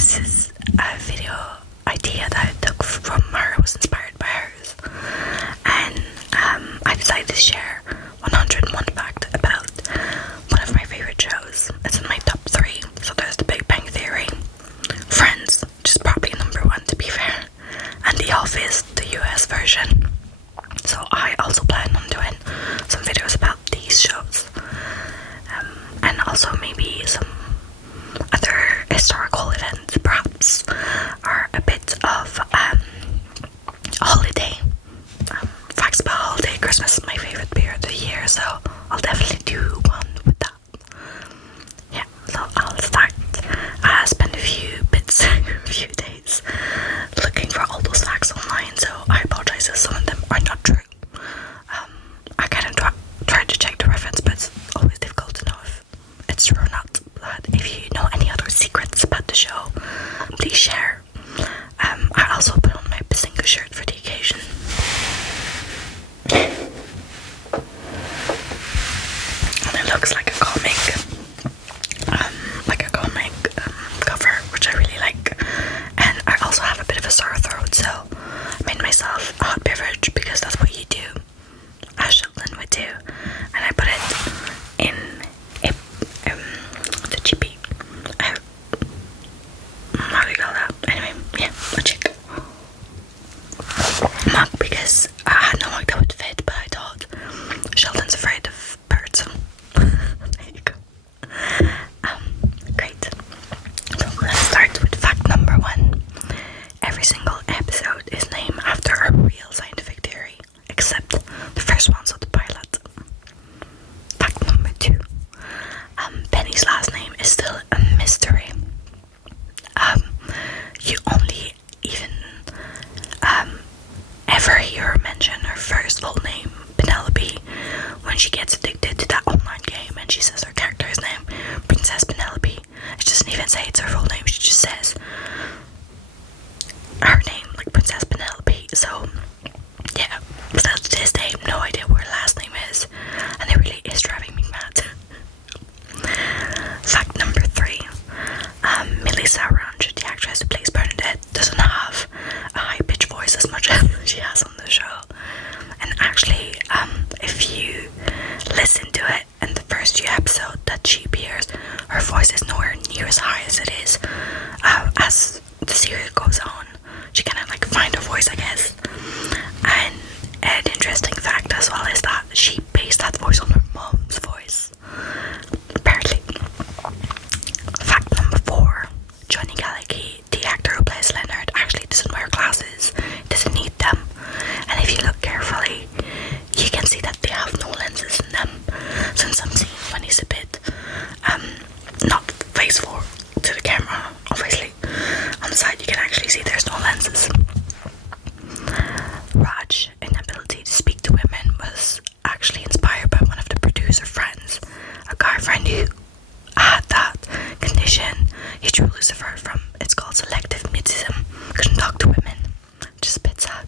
this is a video idea that I took from her. It was inspired by hers, and I decided to share 101 fact about one of my favorite shows. It's in my top 3. So there's The Big Bang Theory, Friends, which is probably number 1 to be fair, and The Office, the US version. So I also plan on doing some videos about these shows, and also maybe some other historical events, perhaps, or a bit of holiday facts about holiday. Christmas is my favorite period of the year, so I'll definitely do one with that. Yeah, so I'll start. Spend a few days looking for all those facts online, so I apologize if some of them are not true. I kind of tried to check the reference, but it's always difficult to know if it's true or not. But if you know any other secrets about the show, please share. I also put on my Bazinga shirt for the occasion. And it looks like a comic, cover, which I really like. And I also have a bit of a sore throat, so I made myself a hot beverage because that's what you do, as Sheldon would do. And I put it in the GP. How do you call that? Anyway, yeah, a chick mug, because I had no mug that would fit, but I thought Sheldon's afraid of birds. There you go. Great. So let's start with fact number 1. Every single episode is named after a real scientific theory, except the first ones of the pilot. Fact number 2. Penny's last name is still a mystery. You only even ever hear her mention her first full name, Penelope, when she gets addicted to that online game and she says her character's name, Princess Penelope. She doesn't even say it's her full name, she just says her name, like Princess Penelope. So yeah, still to this day, no idea what her last name is, and it really is driving me mad. Fact number 3. Melissa Ranch, the actress who plays Bernadette, doesn't have a high-pitched voice as much as she has on the show. And actually, if you listen to it in the first few episodes that she appears, her voice is nowhere near as high as it is as the series goes on. She kind of like find her voice, I guess. And an interesting fact as well is that she based that voice on her mom's voice, apparently. Fact number 4. Johnny Galecki, the actor who plays Leonard, actually doesn't wear glasses. He doesn't need them. And if you look carefully, you can see that they have no lenses in them. So in some scenes when he's a bit not faceful to the camera, obviously, on the side you can actually see there's no lenses. Raj's inability to speak to women was actually inspired by one of the producer friends, a guy friend who had that condition he drew Lucifer from. It's called selective mutism. Couldn't talk to women, which is a bit sad.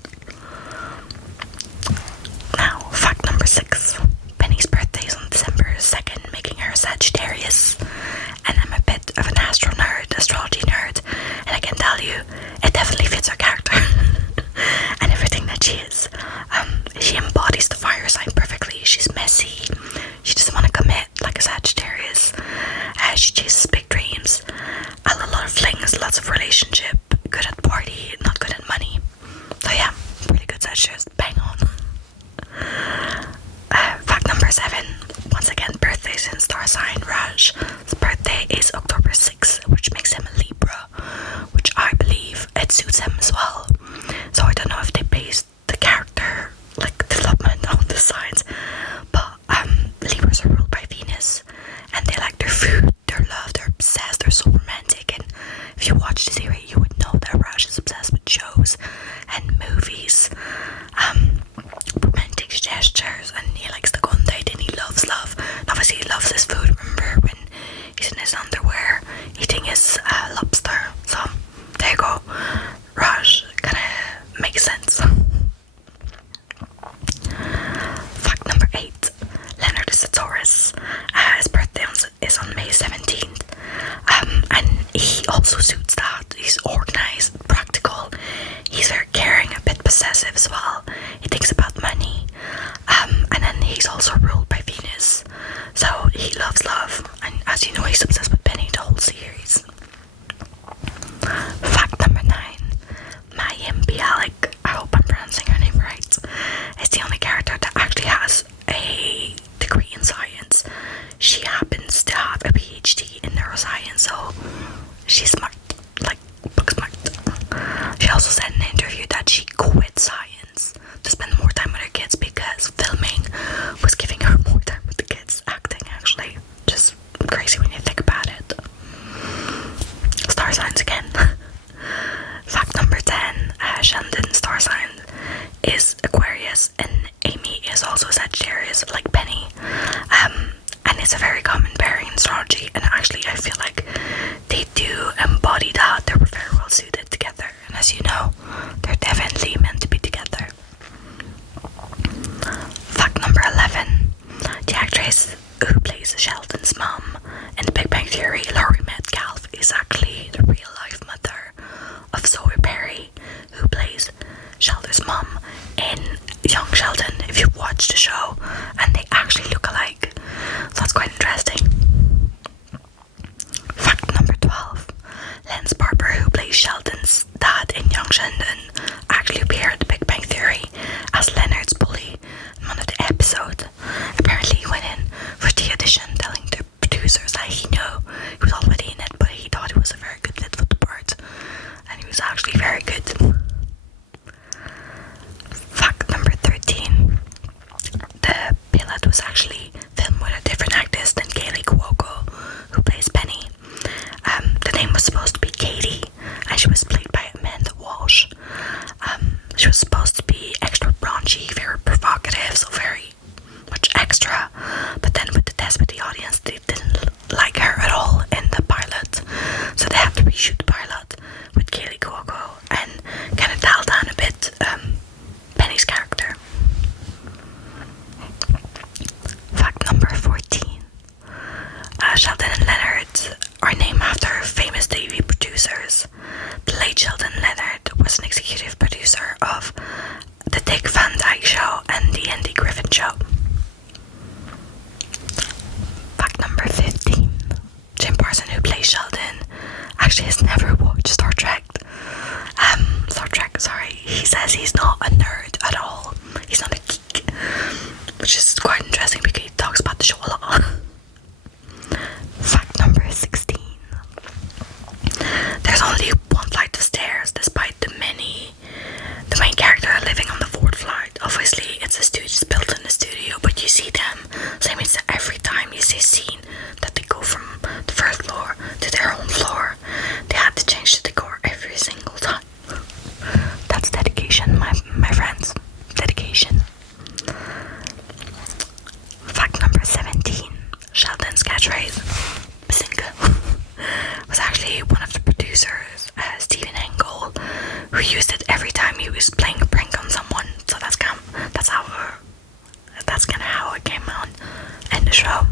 Now, fact number 6. Penny's birthday is on December 2nd, making her a Sagittarius. And I'm a bit of an astrology nerd, and I can tell you, it definitely fits her character and everything that she is. She embodies the fire sign perfectly. She's messy. She doesn't want to commit like a Sagittarius. She chases big dreams. A lot of flings, lots of relationship. Good at party, not good at money. So yeah, really good Sagittarius. Bang on. Fact number 7. Once again, birthdays in star sign. Raj's birthday is October 6th, which makes him a Libra, which I believe it suits him as well. So I don't know if they based the character like development on the signs, but Libras are ruled by Venus, and they like their food, their love, they're obsessed, they're so romantic. And if you watch the series, you would know that Raj is obsessed with shows and movies, romantic gestures, and he likes to go on date, and he loves love. And obviously he loves his food. Remember when he's in his underwear eating his lobster? So there you go. Raj kinda makes sense. Fact number 8. Leonard is a Taurus. His birthday is on May 17th. And he also suits that. He's organized, practical. He's very caring, a bit possessive as well. He thinks about money. And then he's also ruled by Venus. So he loves love. And as you know, he's obsessed with Penny the whole series. Fact number 9. Mayim Bialik, I hope I'm pronouncing her name right, is the only character that actually has a degree in science. She happens to have a PhD in neuroscience, so she's smart, like book smart. She also said in an interview that she quit science to spend more time with her kids because filming was giving her more time with the kids. Acting, actually, just crazy when you think about it. Star signs again. Fact number 10. Sheldon's star sign is Aquarius, and Amy is also Sagittarius, like Penny. And it's a very common pairing in astrology, and actually I feel like they do embody that. They were very well suited together, and as you know, they're definitely meant to be together. Fact number 11. The actress who plays Sheldon's mom in The Big Bang Theory, Laurie Metcalf, is actually the real life mother of Zoe Perry, who plays Sheldon's mom in Young Sheldon, if you've watched the show, and they actually look alike, so that's quite interesting. Fact number 12. Lance Barber, who plays Sheldon's dad in Young Sheldon, actually appeared in The Big Bang Theory as Leonard's bully in one of the episodes. Apparently he went in for the audition telling the producers that he knew he was already in it, but he thought he was a very good fit for the part, and he was actually very good. Fact number 13. The pilot was actually filmed with a different actress than Kaylee Cuoco, who plays Penny. The name was supposed to be Katie, and she was played by Amanda Walsh. She was supposed to be extra raunchy, very provocative, so very much extra, but then with the test with the audience, they didn't like her at all in the pilot, so they had to reshoot the pilot with Kaylee Cuoco and kind of dial down a bit Penny's character. Fact number 14. Sheldon and Leonard are named after famous TV producers. The late Sheldon Leonard was an executive producer of The Dick Van Dyke Show and The Andy Griffin Show. Fact number 15. Jim Parsons, who plays Sheldon, actually has never watched Star Trek. He says he's not a nerd at all. He's not a geek, which is quite interesting because he talks about the show a lot. Fact number 16. There's only one flight of stairs, despite the main character living on the 4th flight. Obviously, it's built in the studio, but you see them. So it means that every time you see a scene that they go from the 1st floor to their own floor, they had to change the decor every single time. That's dedication, my friends. Dedication. Fact number 17. Sheldon's catchphrase, Bazinga, was actually one of the producers, Stephen Engel, who used it every time he was playing a prank on someone. So that's kind of how it came on in the show.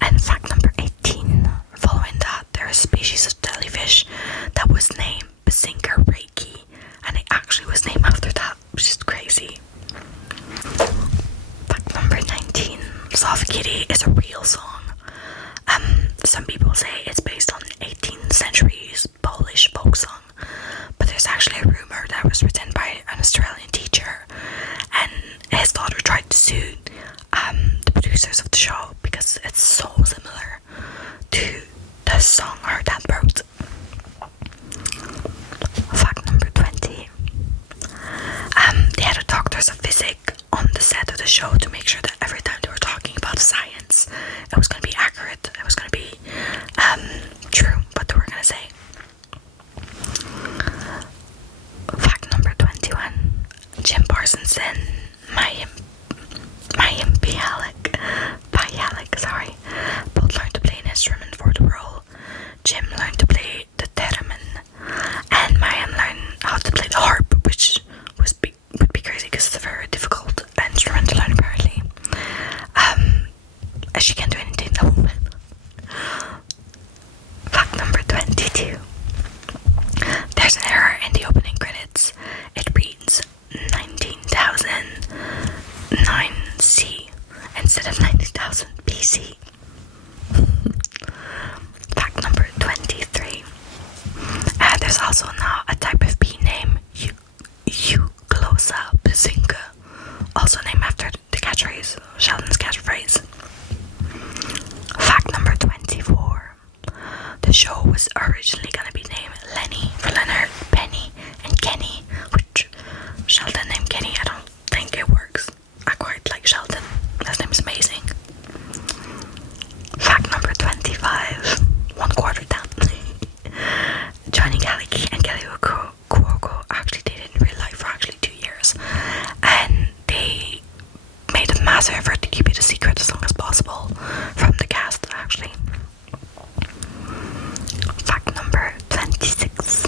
And fact number 18. Following that, there is a species of jellyfish that was named Bazinga Reiki, and it actually was named after that, which is crazy. Fact number 19. Soft Kitty is a real song. Some people say it's based on 18th century's Polish folk song, but there's actually a rumor that it was written by an Australian teacher, and his daughter tried to sue the producers of the show because it's so similar to the song her dad wrote. Fact number 20. They had a doctors of physics on the set of the show to make sure that every time they were talking about science, it was going to be accurate, it was going to be true what they were going to say. Fact number 21. Jim Parsons and Mayim Bialik, both learned to play an instrument for the role. Jim learned to play the theremin, and Mayim learned how to play the harp, which would be crazy because it's a very difficult instrument to learn apparently. As she can't do anything, the woman. Fact number 22. show was originally going to be named Lenny for Leonard, Penny, and Kenny, which Sheldon named Kenny, I don't think it works. I quite like Sheldon. His name is amazing. Fact number 25. One quarter down. Johnny Galecki and Kelly Cuoco actually dated in real life for actually 2 years, and they made a massive effort to keep it a secret as long as possible from the cast, actually. Fact number 26.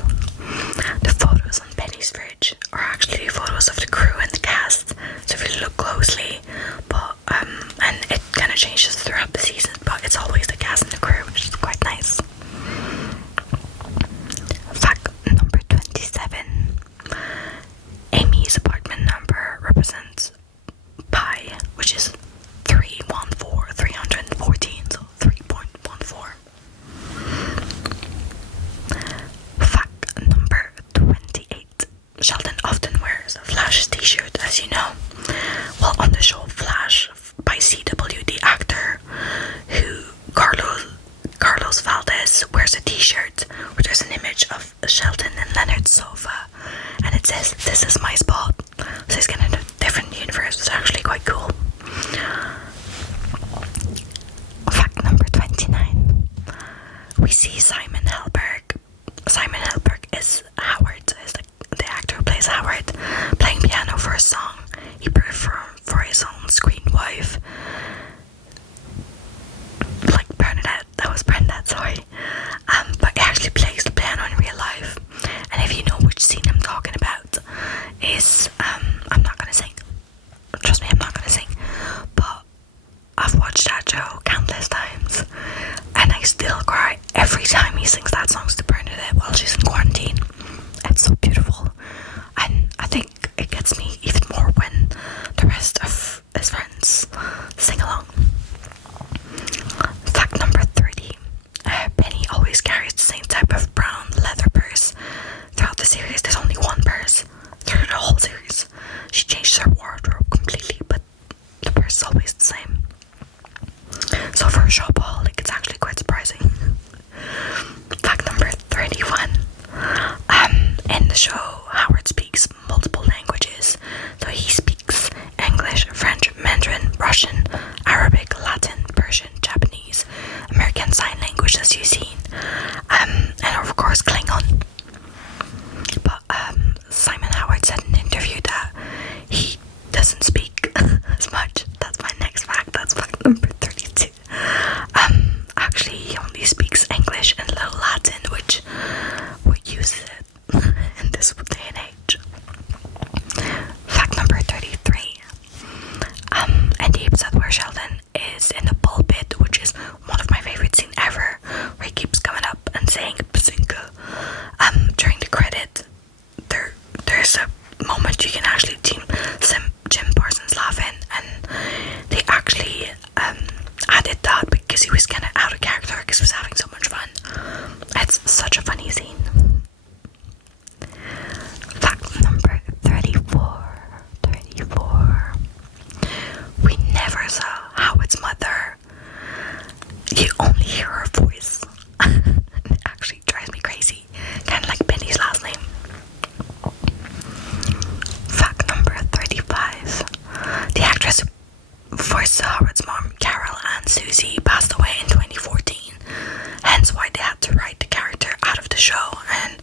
The photos on Penny's fridge are actually photos of the crew and the cast, so if you look closely, but and it kind of changes throughout the season, but it's always the cast and the crew, which is quite nice. Fact number 27. Amy's apartment number represents pi, which is 314, so 3.14. Fact number 28. Sheldon often wears a Flash's t-shirt, as you know. Well, on the show Flash by CW, the actor who Carlos Valdez wears a t-shirt where there's an image of Sheldon and Leonard's sofa, and it says, "This is my spot." So it's kind of a different universe. It's actually quite cool. Fact number 29. We see Simon Helberg. Simon Helberg is Howard, is the actor who plays Howard, playing piano for a song he performed for his on-screen wife, like Bernadette. That was Bernadette, sorry. But he actually plays the piano in real life. And if you know which scene I'm talking about, is I'm not gonna sing. Trust me, I'm not gonna sing. But I've watched that show countless times, and I still cry every time he sings that song to Bernadette while she's in quarantine. It's so beautiful, and I think it gets me even more when the rest of his friends sing along. Fact number 30. Penny always carries the same type of brown leather purse throughout the series. There's only one purse through the whole series. She changes her wardrobe completely, but the purse is always the same. So for a shopaholic, it's actually quite surprising. Fact number 31. In the show, Howard speaks multiple languages. So he speaks English, French, Mandarin, Russian, Arabic, Latin, Persian, Japanese, American Sign Language, as you've seen, and of course Klingon. But Simon Howard said in an interview that he doesn't speak as much. That's my next fact. That's fact number 32. Actually, he only speaks English and a little Latin, which we use it in this day and age. Fact number 33. And the episode where Sheldon is in the pulpit, which is one of my favorite scenes ever, where he keeps coming up and saying "Bazinga." During the credit, there's a moment you can actually see Jim Parsons laughing, and they actually added that because he was kind of out of character because he was having so much fun. It's such a funny scene. Fact number 34. We never saw Howard's mother. You only hear her voice. It actually drives me crazy. Kind of like Penny's last name. Fact number 35. The actress who voiced Howard's mom, Carol Ann Susie, passed away in 2014. Hence why they had to write the character out of the show, and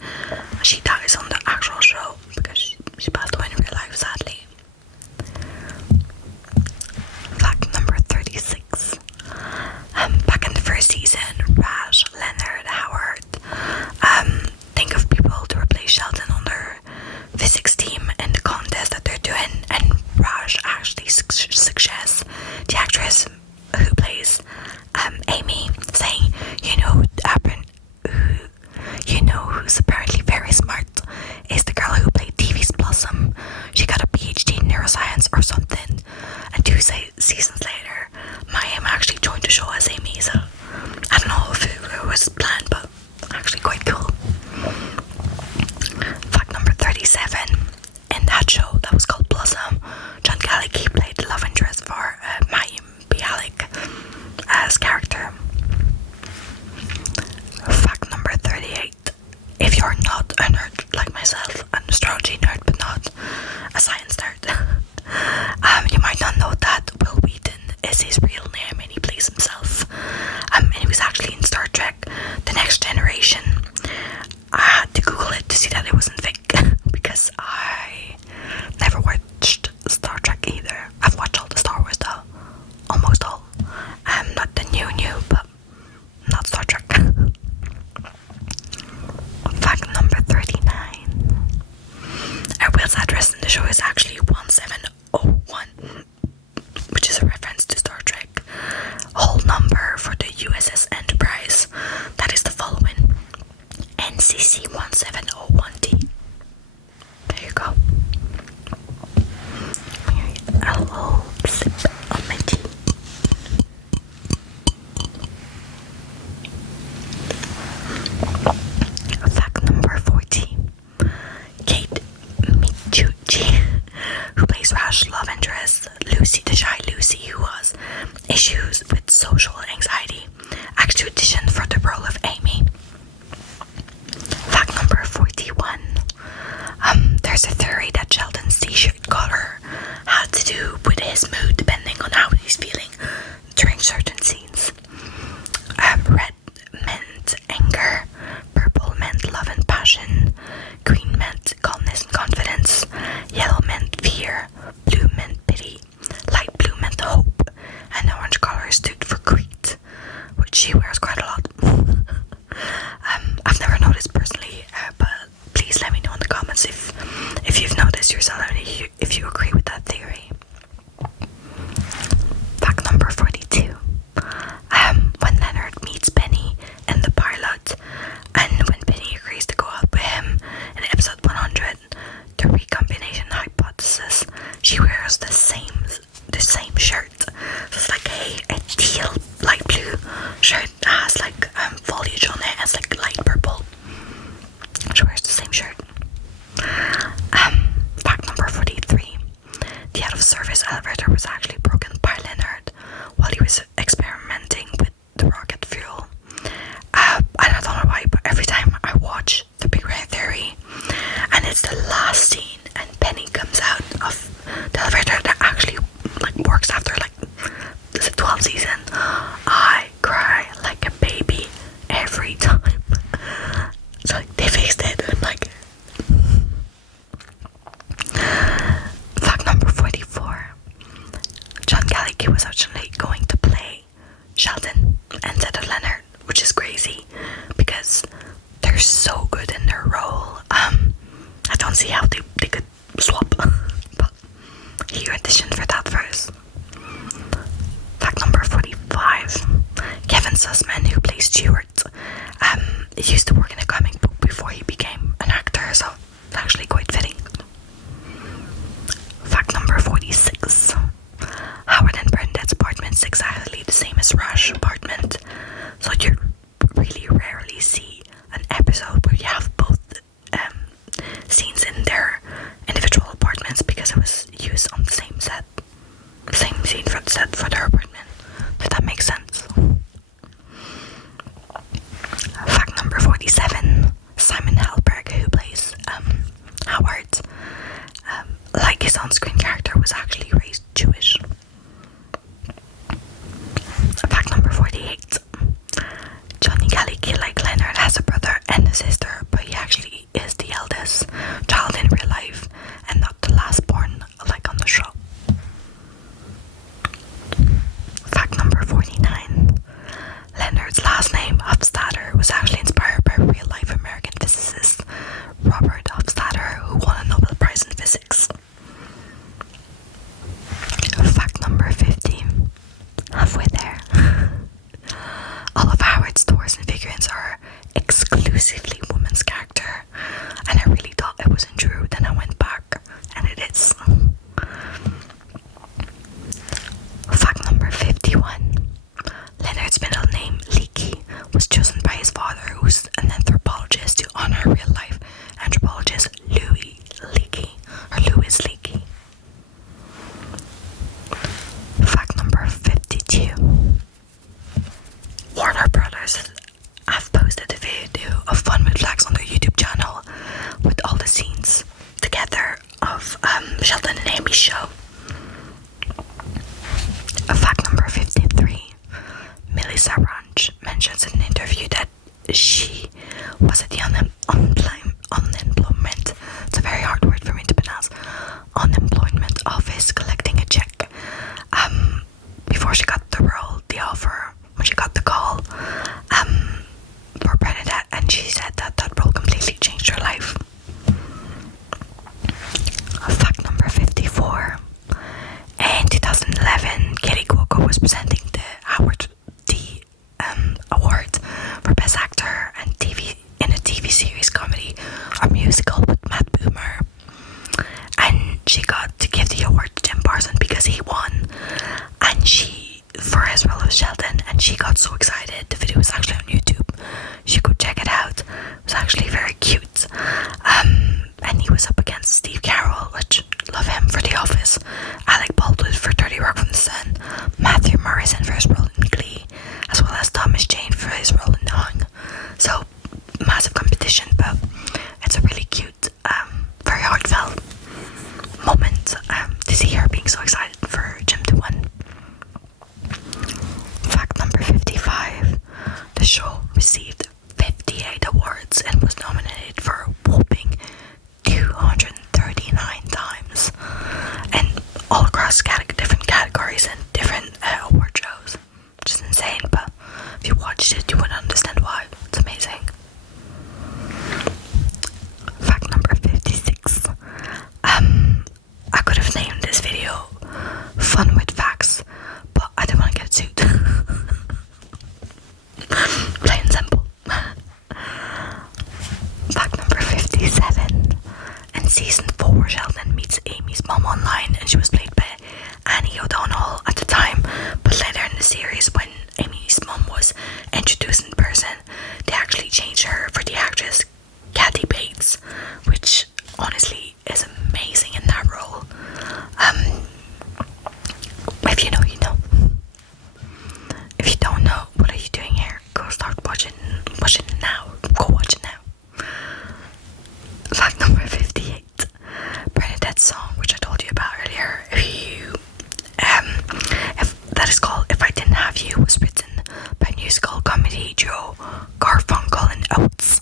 she dies on the actual show because she passed away in real life, sadly. Fact number 36. Back in the first season, Raj, Leonard, Howard, think of people to replace Sheldon on their physics team in the contest that they're doing, and Raj actually suggests the actress who plays Amy, saying, who's apparently very smart is the girl who played TV's Blossom. She got a PhD in neuroscience or something, and 2 seasons later, Mayim actually joined the show as Amy, so I don't know if it was planned, but actually quite cool. Fact number 37. In that show that was called Blossom, John Galecki played the love interest for Mayim Bialik as character. Fact you're not a nerd like myself, an astrology nerd, but not a science nerd, you might not know that Will Wheaton is his real name and he plays himself. And he was actually in Star Trek The Next Generation. I had to Google it to see that it wasn't fake because I never watched Star Trek either. I've watched all the Star Wars though, almost all. Not the new, but not Star Trek. Fact number 39. Will's address in the show is actually 1701, which is a reference to Star Trek. Whole number for the USS Enterprise, that is the following: NCC 1701D. There you go. A little sip of my tea. Fact number 40. Kate Michucci, who plays Rash's love interest, Lucy, the shy Lucy, who has issues with social anxiety, actually auditioned for the role of Amy. Fact number 41. There's a theory that Sheldon's t-shirt color had to do with his mood depending on how he's feeling during certain scenes. Red meant anger, purple meant love and passion, green meant calmness and confidence, yellow meant fear, blue meant pity, light blue meant hope, and orange color stood for greed, which she wears quite a lot. I've never noticed personally, but please let me know in the comments if you've noticed yourself and if you agree with that theory. Fact number 42. When Leonard meets Penny in the pilot, and when Penny agrees to go out with him in episode 100, the recombination hypothesis, she wears the same shirt. So it's like a teal light blue shirt that has like foliage on it. It's like light purple. She wears the same shirt. Fact number 43. The out of service elevator was actually broken by Leonard while he was experimenting with the rocket fuel. And I don't know why, but every time I watch The Big Bang Theory and it's the last scene and Penny comes out of the elevator that actually like works after like the 12th season, I cry like a baby every time. So like, they fixed it. And like, fact number 44. John Gallagher was actually going to play Sheldon instead of Leonard, which is crazy because they're so good in their role. I don't see how they could swap, but he auditioned for that first. Fact number 45. Kevin Sussman, who plays Stuart, used to work in a comic book before he became an actor, so it's actually quite fitting. Fact number 46. Howard and Bernadette's apartment is exactly the same as Rash's apartment, so you really rarely see an episode where you have both scenes in their individual apartments because it was used on the same set, same scene for the set for their apartment. Does that make sense? Fact number 47. Simon Helberg, who plays Howard, like his on-screen character, was actually raised Jewish. Fact number 48. Johnny Gallagher, like Leonard, has a brother and a sister, but he actually is the eldest child in real life and not the last born like on the show. Fact number 49. Leonard's last name, Hofstadter, was actually inspired by real-life American physicist Robert Hofstadter, who won a Nobel Prize in Physics. Fact number 50. Halfway there. All of Howard's toys and figurines are exclusively women's character, and I really thought it wasn't true. Then I went back, and it is. Fact number 51. Leonard's middle name, Leakey, was chosen by his father, who's an anthropologist, to honor real-life anthropologist Louis Leakey. Fact number 52. Warner Brothers have posted a video of fun with was it the unemployment? It's a very hard word for me to pronounce. Unemployment office collecting a check. Before she got the role, the offer, when she got the call, for Bernadette, and she said that that role completely changed her life. Fact number 54. In 2011, Kelly Cuoco was presenting the award for Best Actor and in a TV series, comedy or musical with Matt Boomer, and she got to give the award to Jim Parsons because he won, and for his role of Sheldon, and she got so excited. The video was actually on YouTube. You could check it out. It was actually very cute. And he was up against Steve Carell, which love him, for The Office, Alec Baldwin for 30 Rock from the Sun, Matthew Morrison for his role in Glee, as well as Thomas Jane for his role in Hung. So massive competition, but it's a really cute, very heartfelt moment to see her being so excited for Jim to win. Fact number 55. The show received 58 awards and was nominated for a whopping 239 times, and all across different categories and different award shows, which is insane, but if you watched it you would understand why. It's amazing. Fact number 56. I could have named this video Fun with Facts, but I don't want to get sued. Plain and simple. Fact number 57. In season 4, Sheldon meets Amy's mom online, and she was played by Annie O'Donnell at the time, but later in the series, when Amy's mom was introduced in person, they actually changed her for the actress Kathy Bates, which honestly is amazing in that role. If you know, you know. If you don't know, what are you doing here? Go start watching now. Go watch it now. Fact number 58. Bernadette's song, which I told you about earlier, if that is called If I Didn't Have You, was written by musical comedy duo Garfunkel and Oates,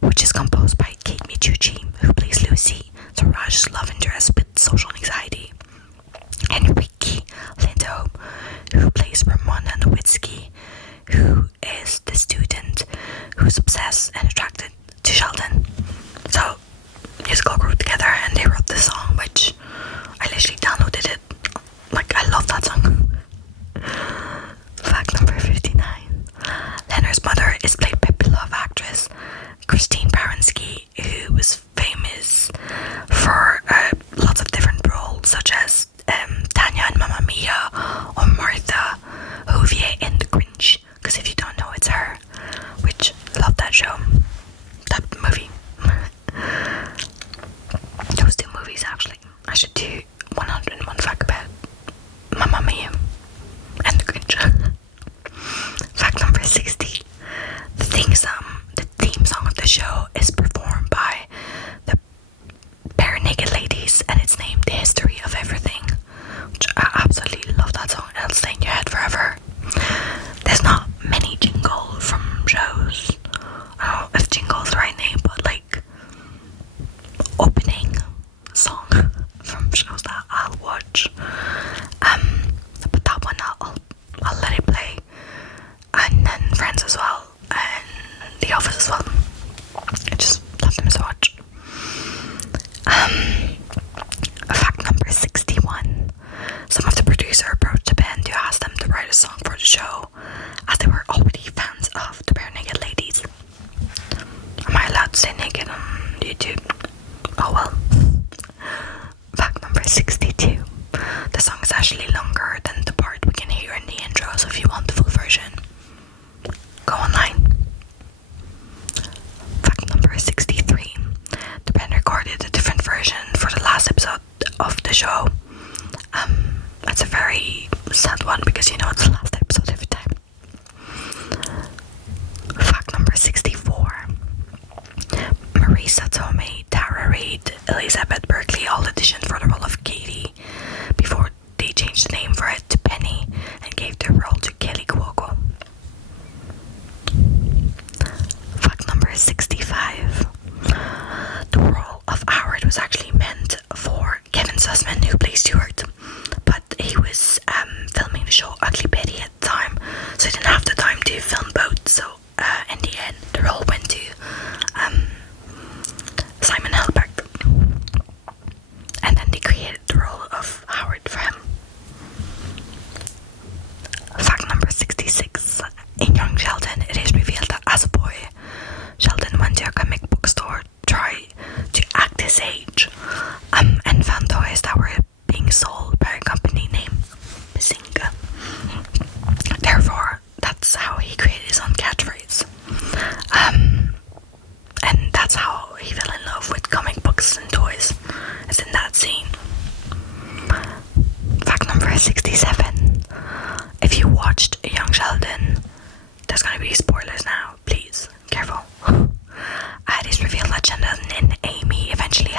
which is composed by Kate Michucci, who plays Lucy, Saraj's love interest with social anxiety, and Ricky Lindholm, who plays Ramona Nowitzki, who is the student who's obsessed and attracted to Sheldon. So musical group together, and they wrote this song, which I literally downloaded it. Like, I love that song. Fact number 59. Leonard's mother is played by beloved actress Christine Baranski, who was famous for lots of different roles, such as Tanya in Mamma Mia or Martha Huvier in The Grinch, because if you don't know, it's her, which I love that show, that movie. Those two movies, actually. I should do 101 fact about Mamma Mia and The Grinch. Fact number 60. The theme song of the show is performed by the Bare Naked Ladies, and it's named The History of Everything, which I absolutely love that song, and it'll stay in your head forever. There's not many jingles from shows. I don't know if jingle is the right name, but like opening song from shows that I'll watch. But that one I'll let it play, and then Friends as well, and The Office as well. I just love them so much. Fact number 61. Some of the producers approached the band to ask them to write a song for the show, as they were already fans of the Bare Naked Ladies. Am I allowed to say naked on YouTube? Oh well. Fact number 62. The song is actually longer than the part we can hear in the intro, so if you want the full version, go online. Fact number 63. The band recorded a different version for the last episode of the show. It's a very sad one because you know it's the last episode every time. Fact number 64. Marisa Tomei, Tara Reid, Elizabeth Berkley all auditioned for the role of Katie before they changed the name for it to Penny and gave the role to Kelly Cuoco. Fact number 65. young Sheldon. There's gonna be spoilers now, please, careful. It is revealed that Sheldon and Amy eventually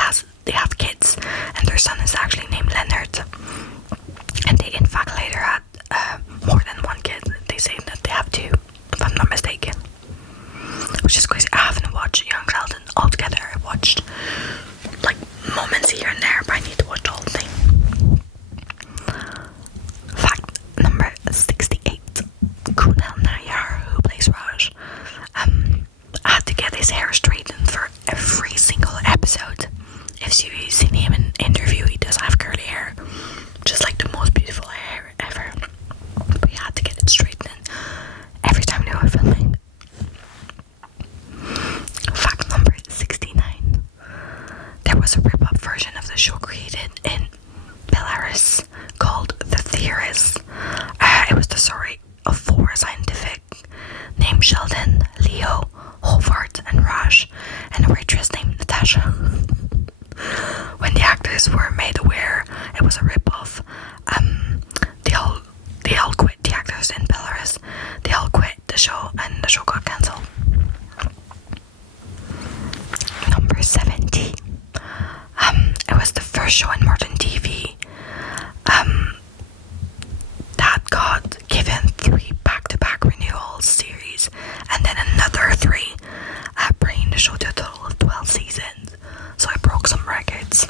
they have kids, and their son is actually named Leonard. And they in fact later had more than one kid. They say that they have two, if I'm not mistaken. Which is crazy. I haven't watched Young Sheldon altogether. I watched like moments here and there, but I need to watch the whole thing. Fact number 68. Kunal Nayyar, who plays Raj, had to get his hair straightened for every single episode. If you've seen him in an interview, he does have curly hair, just like the most beautiful hair ever. But he had to get it straightened every time they were filming. Fact number 69. There was a rip-off version of the show created in Belarus called The Theorist. It was the story of 4 scientific named Sheldon, Leo, Hobart, and Raj, and a waitress named Natasha. When the actors were made aware it was a rip-off, they all quit. The actors in Belarus, they all quit the show, and the show got cancelled. Number 70. It was the first show in modern TV that got given 3 back-to-back renewal series, and then another 3, bringing the show to a total of 12 seasons. So it broke some records.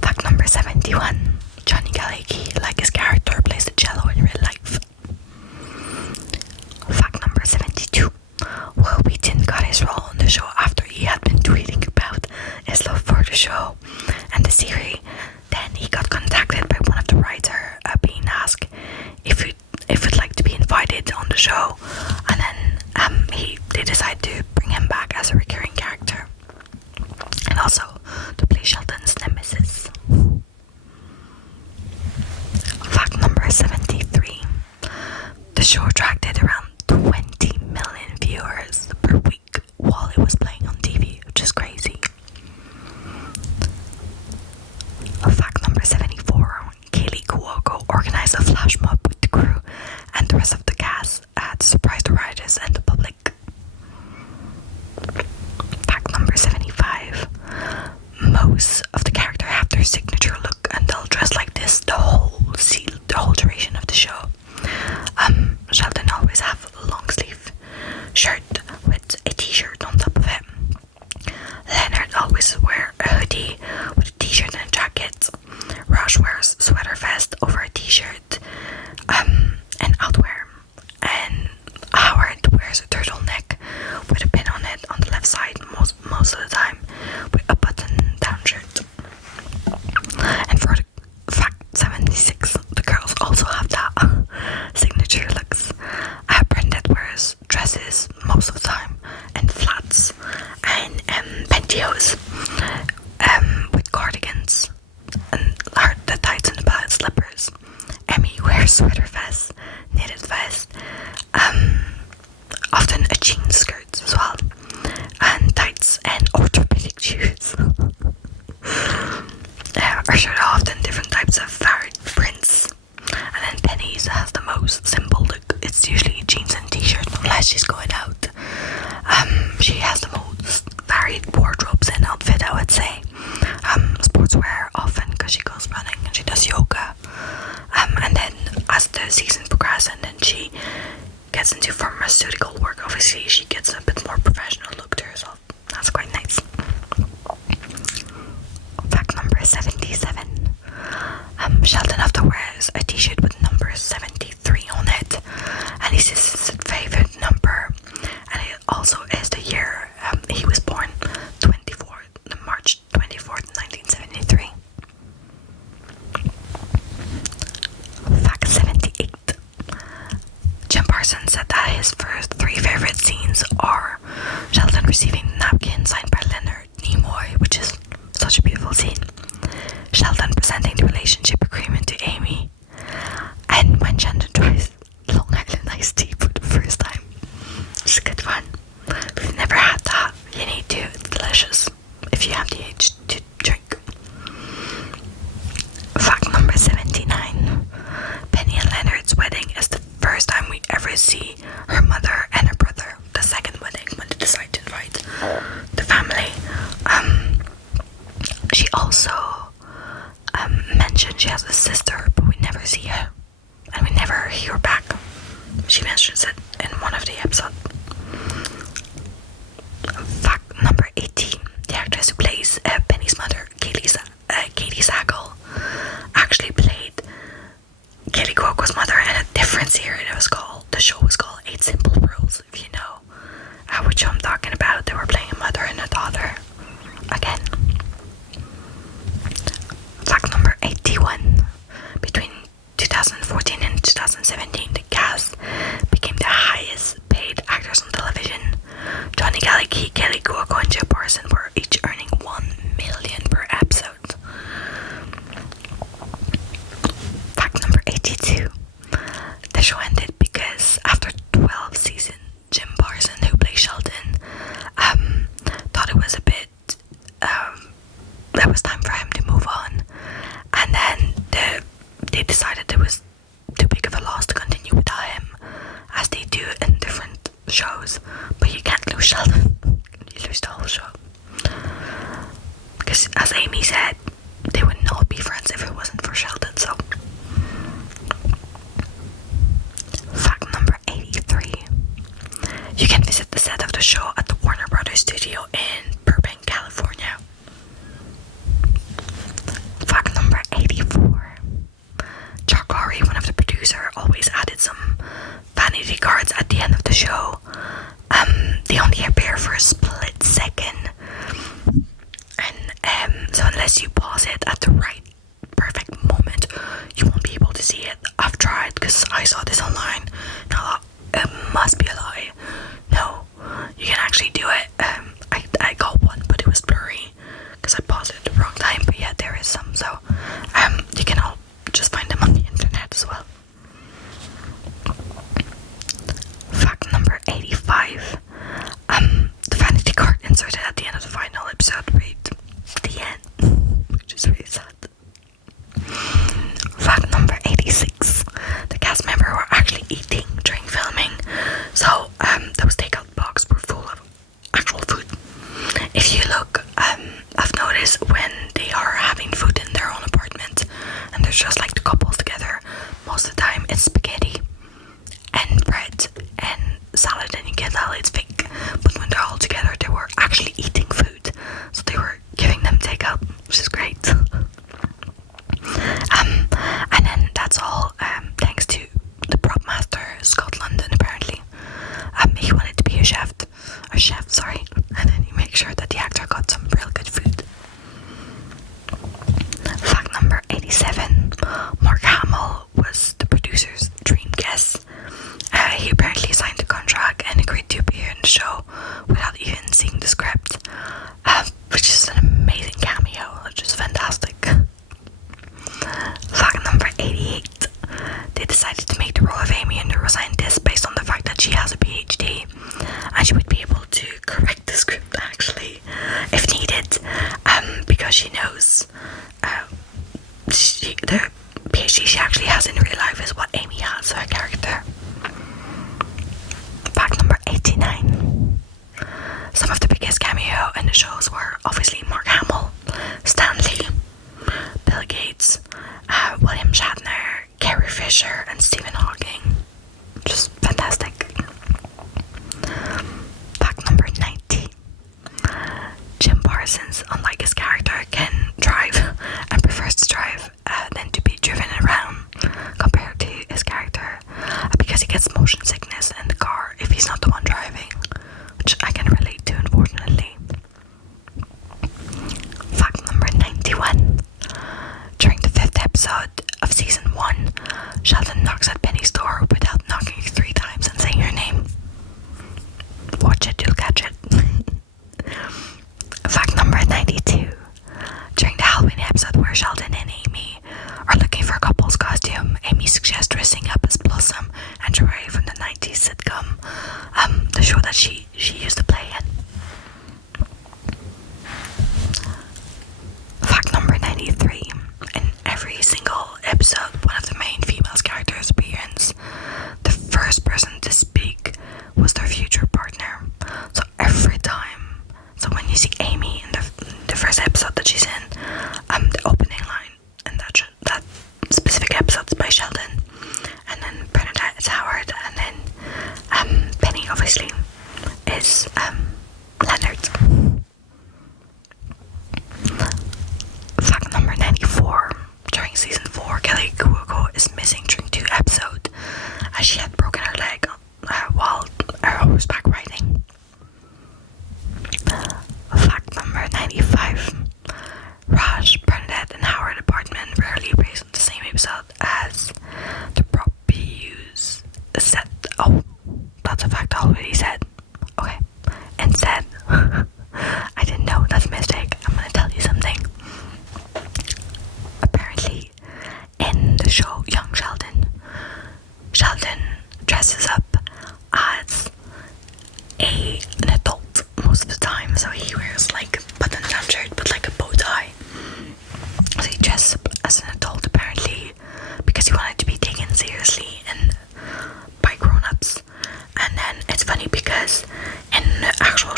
Fact number 71. Johnny Galecki, like his character, plays the cello in real life. Fact number 72. Will Wheaton got his role on the show after he had been tweeting about his love for the show and the series. Then he got contacted by one of the writers, being asked if he'd like to be invited on the show, and then they decided to bring him back as a recurring character, and also to play Sheldon's nemesis. Fact number 73. The show attracted around 20 million viewers per week while it was playing on TV, which is crazy. Fact number 74. Kaylee Cuoco organized a flash mob with the crew and the rest of the cast to surprise the writers and the public. Fact number 75. Most of the characters have their signature look, and they'll dress like this the whole duration of the show. Sheldon always have a long sleeve shirt with a t-shirt on top of it. Leonard always wear a hoodie with a t-shirt and a jacket. Raj wears a sweater vest over a t-shirt and outwear. And Howard wears a turtleneck with a pin on it on the left side most of the time, with a button-down shirt. And for the fact 76, the girls also have that signature looks. Brendan wears dresses most of the time, and flats, and pantyhose, with cardigans, and the tights and the padded slippers. Emmy wears sweater vest, knitted vest, often a jean skirt as well, and tights and orthopedic shoes. Our shirt are often different types of varied prints, and then Penny's has the most simple look. It's usually jeans and t-shirt unless she's going out. She has the most varied wardrobes and outfit, I would say. Sportswear often because she goes running and she does yoga. And then as the season progresses and then she gets into pharmaceutical work, obviously she gets a bit more professional look to herself. That's quite nice. Fact number 77. Sheldon often wears a t-shirt with number 73 on it, and this is his favorite number, and it also is the year he was born, March 24th, 1973. Fact 78. Jim Parsons said that his first 3 favorite scenes are Sheldon receiving the napkin signed by Leonard Nimoy, which is such a beautiful scene, Sheldon presenting the relationship agreement to Amy, and when Sheldon tries Long Island iced tea for the first time. It's good fun. We've never had the family. She also mentioned she has a sister, but we never see her, and we never hear back. She mentions it in one of the episodes. Fact number 18. The actress who plays Penny's mother, Katie Sagal, actually played Kelly Cuoco's mother in a different series. The show was called 8 Simple Rules, if you know which I'm talking about. They were playing a mother and a daughter again. Fact number 81. Between 2014 and 2017, the cast became the highest paid actors on television. Johnny Galecki, Kelly Cuoco, and Joe Parson were each earning $1 million per episode. Fact number 82. The show ended because after 12 seasons, Jim Parson, who plays Sheldon, thought it was a bit, it was time for him to move on. And then they decided it was too big of a loss to continue without him, as they do in different shows. But you can't lose Sheldon. You lose the whole show. Because as Amy said, they would not be friends if it wasn't for Sheldon. So fact number 83. You can visit the set of the show at the Warner Brothers studio in Burbank, California. Fact number 84. Chuck Lorre, one of the producers, always added some vanity cards at the end of the show. They only appear for a split second, and so unless you pause it at the right perfect moment, you won't be able to see it. I've tried because I saw this online and I thought it must be a lie. No, you can actually do it. I got one, but it was blurry because I paused it at the wrong time. But yeah, there is some, so you can all just find them on the internet as well. Fact number 85. The vanity card inserted at the end of the final episode read "The End," which is really sad. Fact number 86. The cast members were actually eating during filming, so those takeout boxes were full of actual food. If you look, I've noticed when they are having food in their own apartment and there's just like the couples together, most of the time it's spaghetti and bread and salad, and you get that it's fake. But when they're all together, they were actually eating food, so they were giving them takeout, which is great. And then that's all thanks to the prop master, Scott London. Apparently he wanted to be a chef, and then he made sure that the actor got some real good food. Fact number 87. Mark Hamill was the producer's dream guest. He apparently signed the contract and agreed to appear in the show without even seeing the script, which is an amazing cameo, which is fantastic. Fact number 88. They decided to make the role of Amy a neuroscientist based on the fact that she has a PhD and she would be able to correct the script actually if needed, because she knows the PhD she actually has in real life is what Amy has.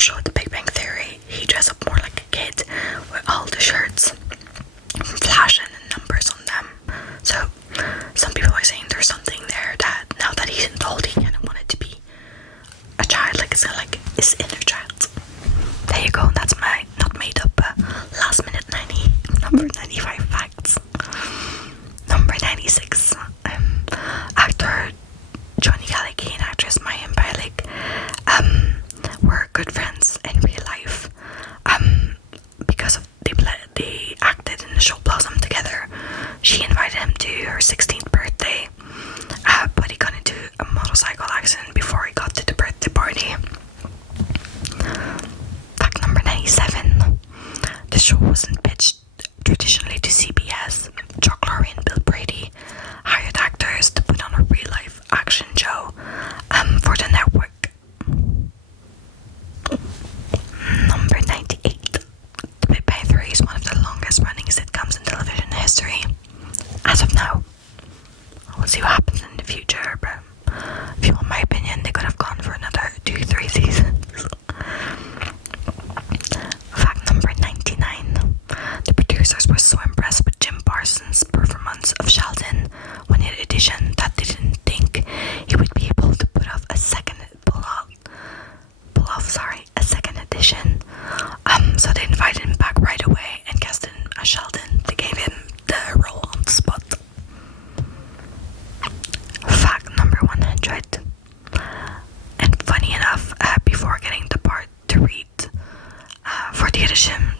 show The Big Bang Theory, he dressed up more like a kid with all the shirts flashing and numbers on them. So some people are saying there's something there that now that he's an adult, he kind of wanted to be a child, like it's like his inner child. There you go. That's my not made up last minute number 95 facts. Number 96. Actor Johnny Galecki and actress Mayim Bialik were good friends in real life. Because of they acted in the show Blossom together. She invited him to her 16th birthday, but he got into a motorcycle accident before he got to the birthday party. Fact number 97. The show wasn't pitched traditionally to CBS. Chuck Lorre and Bill Brady hired actors to put on a real-life action show for the network. Number 98. The Big Bang Theory is one of the longest-running sitcoms in television history. As of now. We'll see what happens in the future, but if you want my opinion, they could have gone for another 2-3 seasons. Fact number 99. The producers were so impressed with Jim Parsons' performance of Sheldon when he auditioned that they didn't think he would be able to a second edition. So they invited him back right away and cast him as Sheldon. They gave him the role on the spot. Fact number 100. And funny enough, before getting the part to read for the audition,